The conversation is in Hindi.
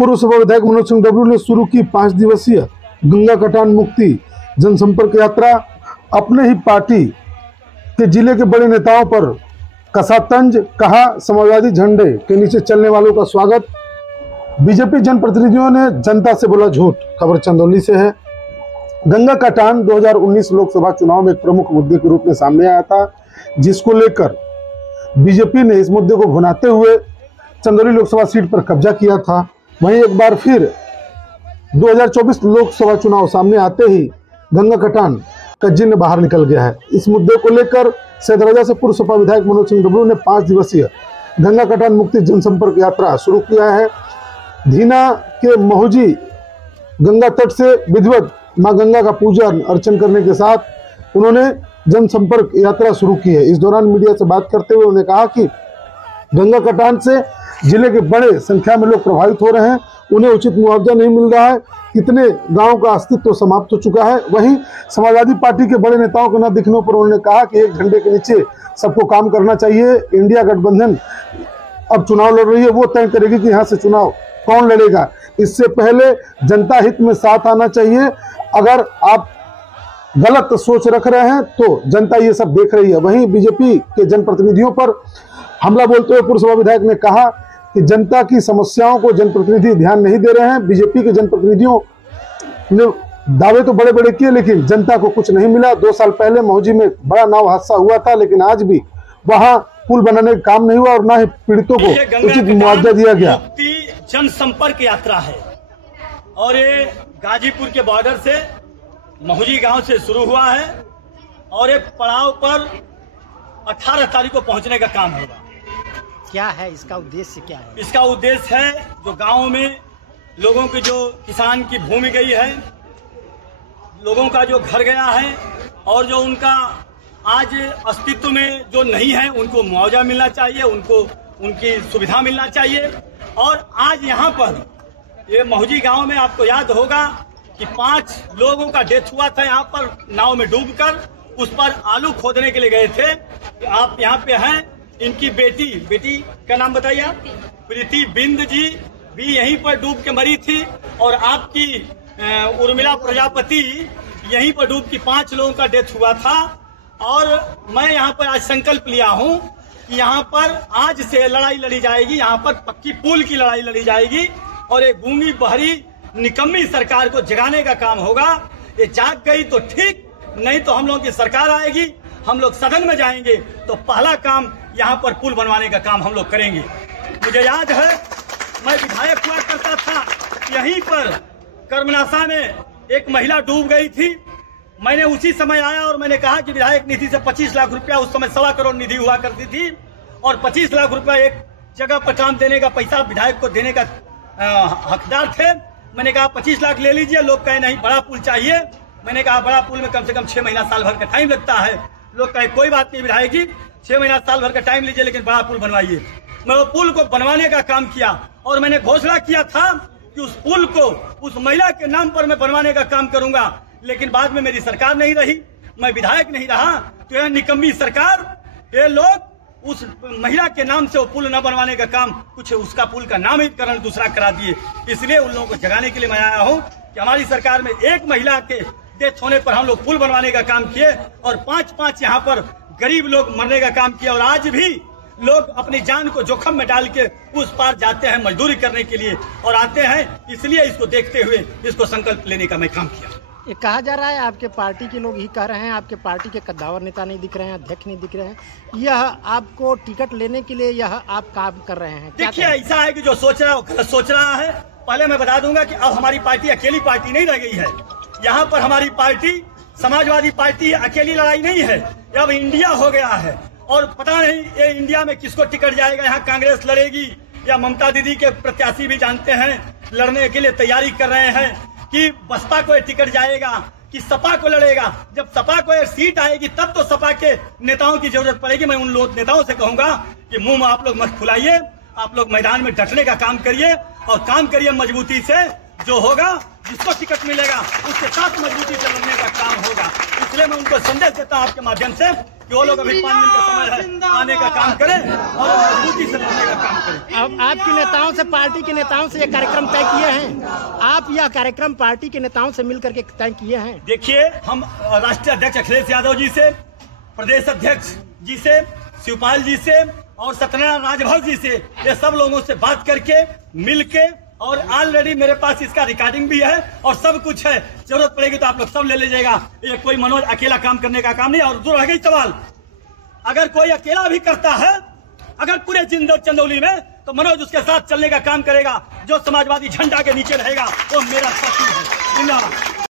पूर्व सपा विधायक मनोज सिंह डबरू ने शुरू की 5 दिवसीय गंगा कटान मुक्ति जनसंपर्क यात्रा। अपने ही पार्टी के जिले के बड़े नेताओं पर कसा तंज, कहा समाजवादी झंडे के नीचे चलने वालों का स्वागत। बीजेपी जनप्रतिनिधियों ने जनता से बोला झूठ। खबर चंदौली से है। गंगा कटान 2019 लोकसभा चुनाव में एक प्रमुख मुद्दे के रूप में सामने आया था, जिसको लेकर बीजेपी ने इस मुद्दे को भुनाते हुए चंदौली लोकसभा सीट पर कब्जा किया था। वहीं एक बार फिर 2024 लोकसभा चुनाव सामने आते ही गंगा कटान का जिन्न बाहर निकल गया है। इस मुद्दे को लेकर सैदराजा से पूर्व सपा विधायक मनोज सिंह डबरू ने 5 दिवसीय गंगा कटान मुक्ति जनसंपर्क यात्रा शुरू किया है। धीना के महुजी गंगा तट से विधिवत मां गंगा का पूजन अर्चन करने के साथ उन्होंने जनसंपर्क यात्रा शुरू की है। इस दौरान मीडिया से बात करते हुए उन्होंने कहा कि गंगा कटान से जिले के बड़े संख्या में लोग प्रभावित हो रहे हैं, उन्हें उचित मुआवजा नहीं मिल रहा है, कितने गांव का अस्तित्व समाप्त हो चुका है। वहीं समाजवादी पार्टी के बड़े नेताओं के न दिखने पर उन्होंने कहा कि एक झंडे के नीचे सबको काम करना चाहिए। इंडिया गठबंधन अब चुनाव लड़ रही है, वो तय करेगी कि यहाँ से चुनाव कौन लड़ेगा। इससे पहले जनता हित में साथ आना चाहिए। अगर आप गलत सोच रख रहे हैं तो जनता ये सब देख रही है। वहीं बीजेपी के जनप्रतिनिधियों पर हमला बोलते हुए पूर्व सपा विधायक ने कहा कि जनता की समस्याओं को जनप्रतिनिधि ध्यान नहीं दे रहे हैं। बीजेपी के जनप्रतिनिधियों ने दावे तो बड़े बड़े किए, लेकिन जनता को कुछ नहीं मिला। 2 साल पहले महुजी में बड़ा नाव हादसा हुआ था, लेकिन आज भी वहां पुल बनाने का काम नहीं हुआ और न ही पीड़ितों को उचित मुआवजा दिया गया। जनसंपर्क यात्रा है और ये गाजीपुर के बॉर्डर से महुजी गांव से शुरू हुआ है और एक पड़ाव पर 18 तारीख को पहुंचने का काम होगा। क्या है इसका उद्देश्य? क्या है इसका उद्देश्य? है जो गांव में लोगों की, जो किसान की भूमि गई है, लोगों का जो घर गया है और जो उनका आज अस्तित्व में जो नहीं है, उनको मुआवजा मिलना चाहिए, उनको उनकी सुविधा मिलना चाहिए। और आज यहाँ पर ये महुजी गांव में आपको याद होगा कि 5 लोगों का डेथ हुआ था यहाँ पर नाव में डूबकर। उस पर आलू खोदने के लिए गए थे। आप यहाँ पे हैं, इनकी बेटी का नाम बताइए आप। प्रीति बिंद जी भी यहीं पर डूब के मरी थी और आपकी उर्मिला प्रजापति यहीं पर डूब की 5 लोगों का डेथ हुआ था। और मैं यहाँ पर आज संकल्प लिया हूँ कि यहाँ पर आज से लड़ाई लड़ी जाएगी, यहाँ पर पक्की पुल की लड़ाई लड़ी जाएगी और एक गूंगी बहरी निकम्मी सरकार को जगाने का काम होगा। ये जाग गई तो ठीक, नहीं तो हम लोगों की सरकार आएगी, हम लोग सदन में जाएंगे तो पहला काम यहाँ पर पुल बनवाने का काम हम लोग करेंगे। मुझे याद है मैं विधायक हुआ करता था, यहीं पर कर्मनाशा में एक महिला डूब गई थी। मैंने उसी समय आया और मैंने कहा कि विधायक निधि से 25 लाख रुपया, उस समय 1.25 करोड़ निधि हुआ करती थी और 25 लाख रुपया एक जगह पर काम देने का पैसा विधायक को देने का हकदार थे। मैंने कहा 25 लाख ले लीजिए। लोग कहे नहीं, बड़ा पुल चाहिए। मैंने कहा बड़ा पुल में कम से कम 6 महीना साल भर का टाइम लगता है। लोग कहे कोई बात नहीं विधायक जी, 6 महीना साल भर का टाइम लीजिए, लेकिन बड़ा पुल बनवाइए। मैं वो पुल को बनवाने का काम किया और मैंने घोषणा किया था कि उस पुल को उस महिला के नाम पर मैं बनवाने का काम करूंगा। लेकिन बाद में मेरी सरकार नहीं रही, मैं विधायक नहीं रहा, तो यह निकम्मी सरकार, ये लोग उस महिला के नाम से वो पुल न बनवाने का काम, कुछ उसका पुल का नामकरण दूसरा करा दिए। इसलिए उन लोगों को जगाने के लिए मैं आया हूँ कि हमारी सरकार में एक महिला के डेथ होने पर हम लोग पुल बनवाने का काम किए और 5-5 यहाँ पर गरीब लोग मरने का काम किया। और आज भी लोग अपनी जान को जोखिम में डाल के उस पार जाते हैं मजदूरी करने के लिए और आते हैं। इसलिए इसको देखते हुए इसको संकल्प लेने का मैं काम किया। ये कहा जा रहा है, आपके पार्टी के लोग ही कह रहे हैं, आपके पार्टी के कद्दावर नेता नहीं दिख रहे हैं, अध्यक्ष नहीं दिख रहे हैं, यह आपको टिकट लेने के लिए यह आप काम कर रहे हैं। देखिए ऐसा है कि जो सोच रहा है वो गलत सोच रहा है। पहले मैं बता दूंगा कि अब हमारी पार्टी अकेली पार्टी नहीं रह गई है। यहाँ पर हमारी पार्टी समाजवादी पार्टी अकेली लड़ाई नहीं है, अब इंडिया हो गया है। और पता नहीं ये इंडिया में किसको टिकट जाएगा, यहाँ कांग्रेस लड़ेगी या ममता दीदी के प्रत्याशी भी जानते हैं लड़ने के लिए तैयारी कर रहे हैं कि बसपा को टिकट जाएगा कि सपा को लड़ेगा। जब सपा को एक सीट आएगी तब तो सपा के नेताओं की जरूरत पड़ेगी। मैं उन लोग नेताओं से कहूंगा कि मुंह में आप लोग मत फुलाइए, आप लोग मैदान में डटने का काम करिए और काम करिए मजबूती से। जो होगा, जिसको टिकट मिलेगा उसके साथ मजबूती से लड़ने का काम होगा। इसलिए मैं उनको संदेश देता हूँ आपके माध्यम से कि वो लोग अभी 5 दिन का समय है, आने का काम करें और मजबूती से लड़ने का काम करें। अब आपके नेताओं से, पार्टी के नेताओं से ये कार्यक्रम तय किए हैं? आप यह कार्यक्रम पार्टी के नेताओं से मिलकर के तय किए हैं? देखिए, हम राष्ट्रीय अध्यक्ष अखिलेश यादव जी से, प्रदेश अध्यक्ष जी से, शिवपाल जी से और सत्यनारायण राजभर जी से, ये सब लोगों से बात करके मिलके, और ऑलरेडी मेरे पास इसका रिकॉर्डिंग भी है और सब कुछ है। जरूरत पड़ेगी तो आप लोग सब ले लीजिएगा। ये कोई मनोज अकेला काम करने का काम नहीं। और जो रह गई सवाल, अगर कोई अकेला भी करता है, अगर पूरे चंदौली में, तो मनोज उसके साथ चलने का काम करेगा। जो समाजवादी झंडा के नीचे रहेगा वो मेरा साथी है। जिंदाबाद।